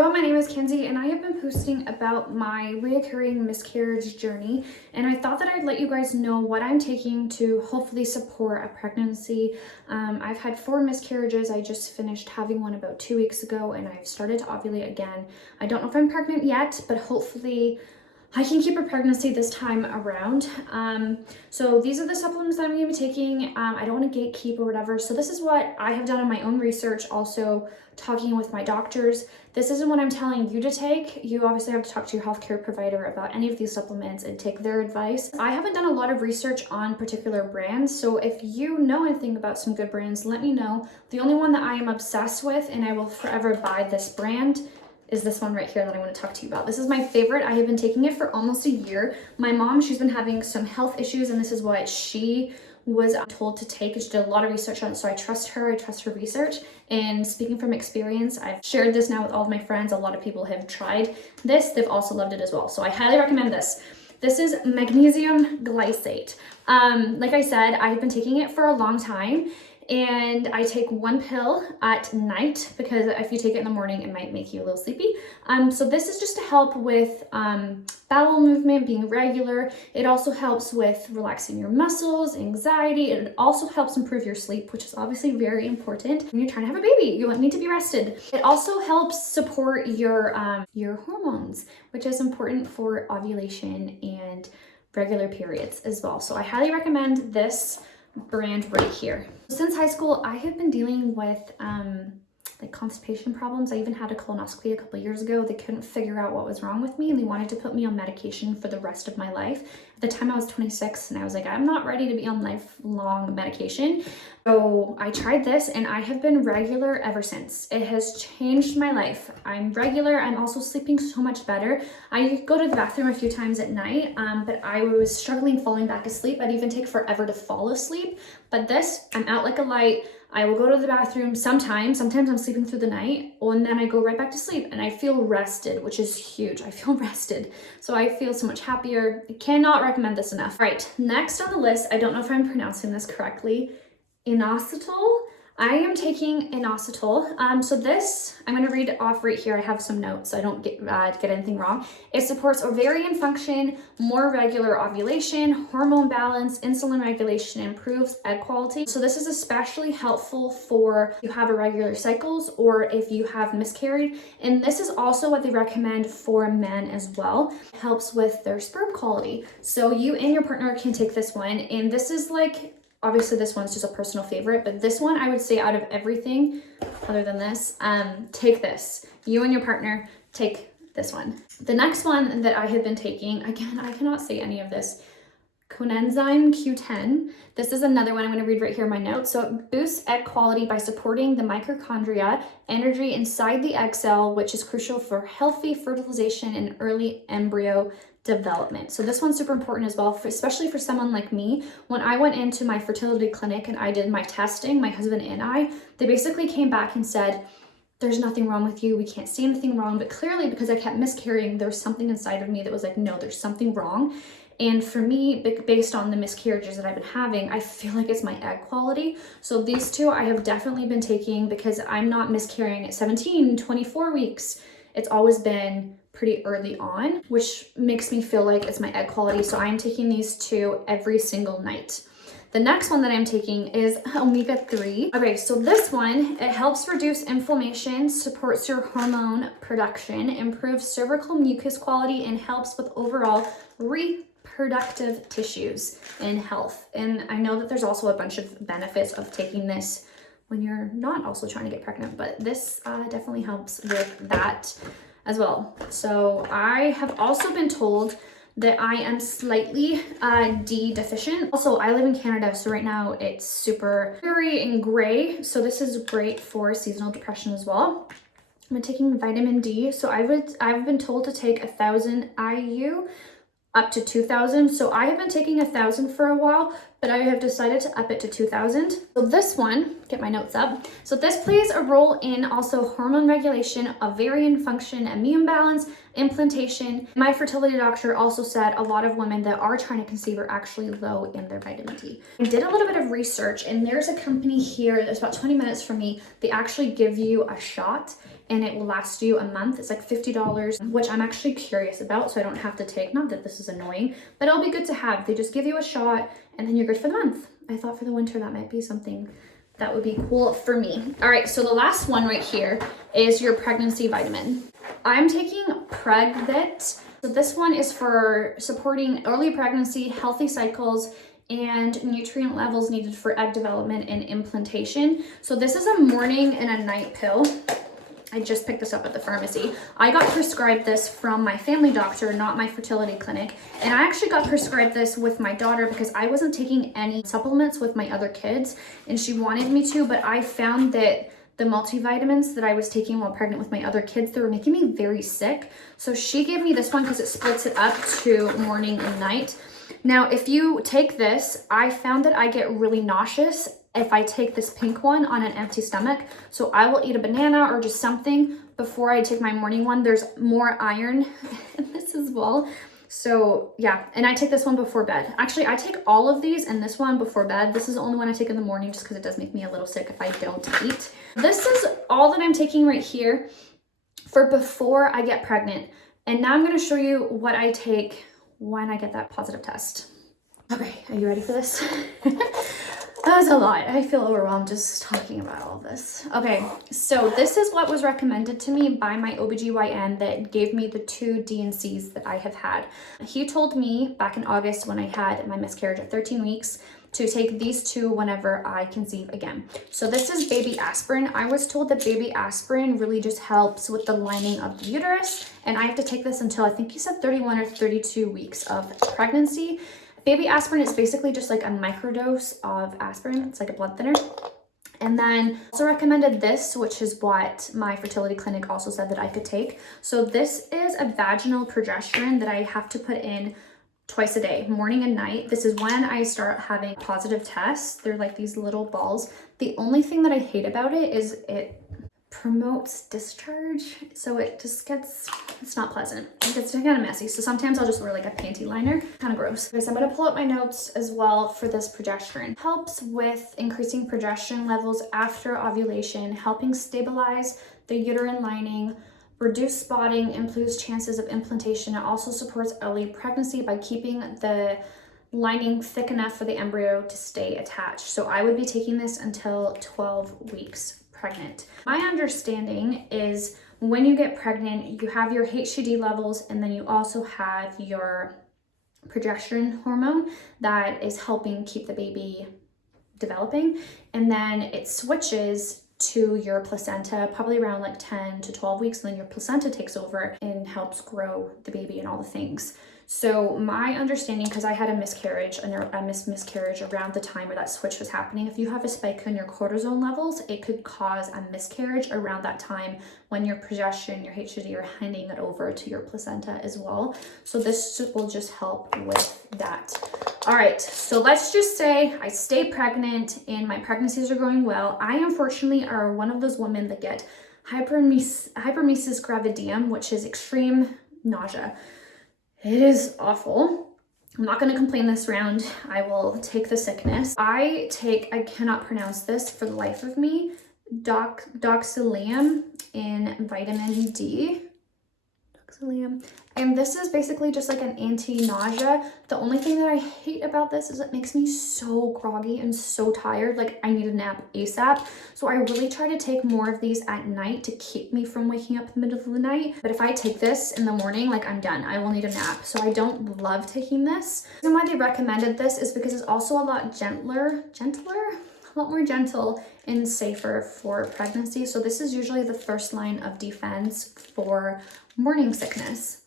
everyone, my name is Kenzie and I have been posting about my reoccurring miscarriage journey, and I thought that I'd let you guys know what I'm taking to hopefully support a pregnancy. I've had 4 miscarriages. I just finished having one about 2 weeks ago and I've started to ovulate again. I don't know if I'm pregnant yet, but hopefully I can keep a pregnancy this time around. So these are the supplements that I'm going to be taking. I don't want to gatekeep or whatever. So this is what I have done in my own research, also talking with my doctors. This isn't what I'm telling you to take. You obviously have to talk to your healthcare provider about any of these supplements and take their advice. I haven't done a lot of research on particular brands, so if you know anything about some good brands, let me know. The only one that I am obsessed with, and I will forever buy this brand, is this one right here that I want to talk to you about. This is my favorite. I have been taking it for almost a year. My mom, she's been having some health issues, and this is what she was told to take. She did a lot of research on it, so I trust her. I trust her research. And speaking from experience, I've shared this now with all of my friends. A lot of people have tried this. They've also loved it as well. So I highly recommend this. This is magnesium glycate. Like I said, I've been taking it for a long time. And I take 1 pill at night because if you take it in the morning, it might make you a little sleepy. So this is just to help with bowel movement, being regular. It also helps with relaxing your muscles, anxiety. It also helps improve your sleep, which is obviously very important when you're trying to have a baby. You need to be rested. It also helps support your hormones, which is important for ovulation and regular periods as well. So I highly recommend this brand right here. Since high school, I have been dealing with like constipation problems. I even had a colonoscopy a couple of years ago. They couldn't figure out what was wrong with me and they wanted to put me on medication for the rest of my life. At the time I was 26 and I was like, I'm not ready to be on lifelong medication. So I tried this and I have been regular ever since. It has changed my life. I'm regular. I'm also sleeping so much better. I go to the bathroom a few times at night, but I was struggling falling back asleep. I'd even take forever to fall asleep. But this, I'm out like a light. I will go to the bathroom sometimes I'm sleeping through the night, and then I go right back to sleep and I feel rested, which is huge. I feel rested. So I feel so much happier. I cannot recommend this enough. All right, next on the list, I don't know if I'm pronouncing this correctly, inositol. I am taking inositol. So this, I'm going to read off right here. I have some notes so I don't get anything wrong. It supports ovarian function, more regular ovulation, hormone balance, insulin regulation, improves egg quality. So this is especially helpful for if you have irregular cycles or if you have miscarried. And this is also what they recommend for men as well. It helps with their sperm quality. So you and your partner can take this one. And this is like, obviously this one's just a personal favorite, but this one I would say out of everything other than this, take this. You and your partner take this one. The next one that I have been taking, again, I cannot say any of this, coenzyme Q10. This is another one I'm going to read right here in my notes. So it boosts egg quality by supporting the mitochondria energy inside the egg cell, which is crucial for healthy fertilization and early embryo development. So this one's super important as well, especially for someone like me. When I went into my fertility clinic and I did my testing, my husband and I, they basically came back and said, there's nothing wrong with you. We can't see anything wrong. But clearly, because I kept miscarrying, there was something inside of me that was like, no, there's something wrong. And for me, based on the miscarriages that I've been having, I feel like it's my egg quality. So these two I have definitely been taking because I'm not miscarrying at 17, 24 weeks. It's always been pretty early on, which makes me feel like it's my egg quality. So I'm taking these two every single night. The next one that I'm taking is omega-3. Okay, so this one, it helps reduce inflammation, supports your hormone production, improves cervical mucus quality, and helps with overall reproductive tissues and health. And I know that there's also a bunch of benefits of taking this when you're not also trying to get pregnant, but this definitely helps with that as well. So I have also been told that I am slightly D deficient. Also, I live in Canada, so right now it's super dreary and gray. So this is great for seasonal depression as well. I'm taking vitamin D. So I've been told to take 1,000 IU up to 2,000. So I have been taking 1,000 for a while, but I have decided to up it to 2,000. So this one, get my notes up. So this plays a role in also hormone regulation, ovarian function, immune balance, implantation. My fertility doctor also said a lot of women that are trying to conceive are actually low in their vitamin D. I did a little bit of research and there's a company here that's about 20 minutes from me. They actually give you a shot and it will last you a month. It's like $50, which I'm actually curious about, so I don't have to take. Not that this is annoying, but it'll be good to have. They just give you a shot and then you're good for the month. I thought for the winter that might be something that would be cool for me. All right, so the last one right here is your pregnancy vitamin. I'm taking Pregnant. So this one is for supporting early pregnancy, healthy cycles, and nutrient levels needed for egg development and implantation. So this is a morning and a night pill. I just picked this up at the pharmacy. I got prescribed this from my family doctor, not my fertility clinic. And I actually got prescribed this with my daughter because I wasn't taking any supplements with my other kids and she wanted me to, but I found that the multivitamins that I was taking while pregnant with my other kids, they were making me very sick. So she gave me this one because it splits it up to morning and night. Now, if you take this, I found that I get really nauseous if I take this pink one on an empty stomach. So I will eat a banana or just something before I take my morning one. There's more iron in this as well. So yeah, and I take this one before bed. Actually, I take all of these and this one before bed. This is the only one I take in the morning just because it does make me a little sick if I don't eat. This is all that I'm taking right here for before I get pregnant. And now I'm going to show you what I take when I get that positive test. Okay, are you ready for this? That was a lot. I feel overwhelmed just talking about all this. Okay, so this is what was recommended to me by my OBGYN that gave me the 2 D&Cs that I have had. He told me back in August when I had my miscarriage at 13 weeks to take these 2 whenever I conceive again. So this is baby aspirin. I was told that baby aspirin really just helps with the lining of the uterus, and I have to take this until I think he said 31 or 32 weeks of pregnancy. Baby aspirin is basically just like a microdose of aspirin. It's like a blood thinner. And then also recommended this, which is what my fertility clinic also said that I could take. So this is a vaginal progesterone that I have to put in twice a day, morning and night. This is when I start having positive tests. They're like these little balls. The only thing that I hate about it is it promotes discharge, so it just gets, it's not pleasant. It gets kind of messy, so sometimes I'll just wear like a panty liner. Kind of gross. Guys, I'm going to pull up my notes as well for this progesterone. Helps with increasing progesterone levels after ovulation, helping stabilize the uterine lining, reduce spotting, improves chances of implantation. It also supports early pregnancy by keeping the lining thick enough for the embryo to stay attached. So I would be taking this until 12 weeks pregnant. My understanding is when you get pregnant, you have your HCG levels and then you also have your progesterone hormone that is helping keep the baby developing. And then it switches to your placenta probably around like 10 to 12 weeks. And then your placenta takes over and helps grow the baby and all the things. So my understanding, because I had a miscarriage and I missed miscarriage around the time where that switch was happening, if you have a spike in your cortisone levels, it could cause a miscarriage around that time when your progesterone, your HCG, are handing it over to your placenta as well. So this will just help with that. All right, so let's just say I stay pregnant and my pregnancies are going well. I unfortunately are one of those women that get hyperemesis gravidarum, which is extreme nausea. It is awful. I'm not going to complain this round. I will take the sickness. I cannot pronounce this for the life of me, doxylamine in vitamin D. Doxylamine. And this is basically just like an anti-nausea. The only thing that I hate about this is it makes me so groggy and so tired. Like I need a nap ASAP. So I really try to take more of these at night to keep me from waking up in the middle of the night. But if I take this in the morning, like I'm done. I will need a nap. So I don't love taking this. The reason why they recommended this is because it's also a lot gentler, a lot more gentle and safer for pregnancy. So this is usually the first line of defense for morning sickness.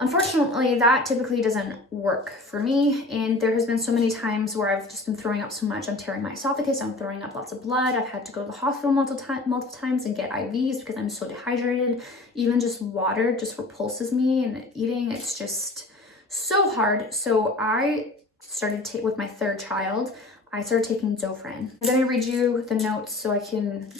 Unfortunately, that typically doesn't work for me, and there has been so many times where I've just been throwing up so much. I'm tearing my esophagus, I'm throwing up lots of blood. I've had to go to the hospital multiple times and get IVs because I'm so dehydrated. Even just water just repulses me, and eating, it's just so hard. So I started with my 3rd child, I started taking Zofran. I'm gonna read you the notes so I can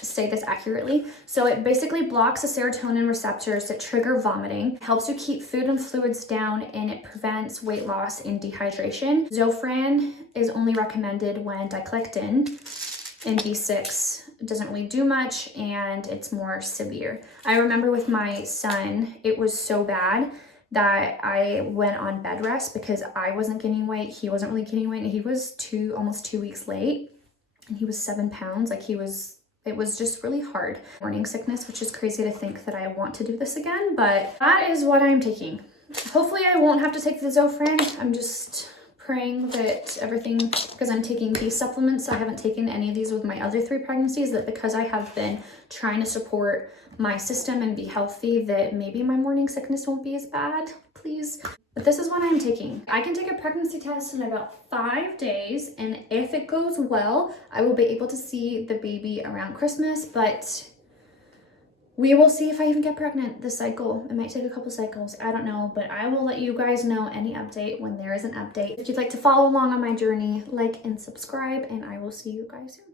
say this accurately. So it basically blocks the serotonin receptors that trigger vomiting, helps you keep food and fluids down, and it prevents weight loss and dehydration. Zofran is only recommended when Diclectin and B6 it doesn't really do much and it's more severe. I remember with my son, it was so bad that I went on bed rest because I wasn't gaining weight. He wasn't really gaining weight. He was almost 2 weeks late and he was 7 pounds. Like it was just really hard. Morning sickness, which is crazy to think that I want to do this again, but that is what I'm taking. Hopefully I won't have to take the Zofran. I'm just praying that everything, because I'm taking these supplements, I haven't taken any of these with my other 3 pregnancies, that because I have been trying to support my system and be healthy, that maybe my morning sickness won't be as bad, please. But this is what I'm taking. I can take a pregnancy test in about 5 days, and if it goes well, I will be able to see the baby around Christmas, but we will see if I even get pregnant this cycle. It might take a couple cycles, I don't know, but I will let you guys know any update when there is an update. If you'd like to follow along on my journey, like and subscribe, and I will see you guys soon.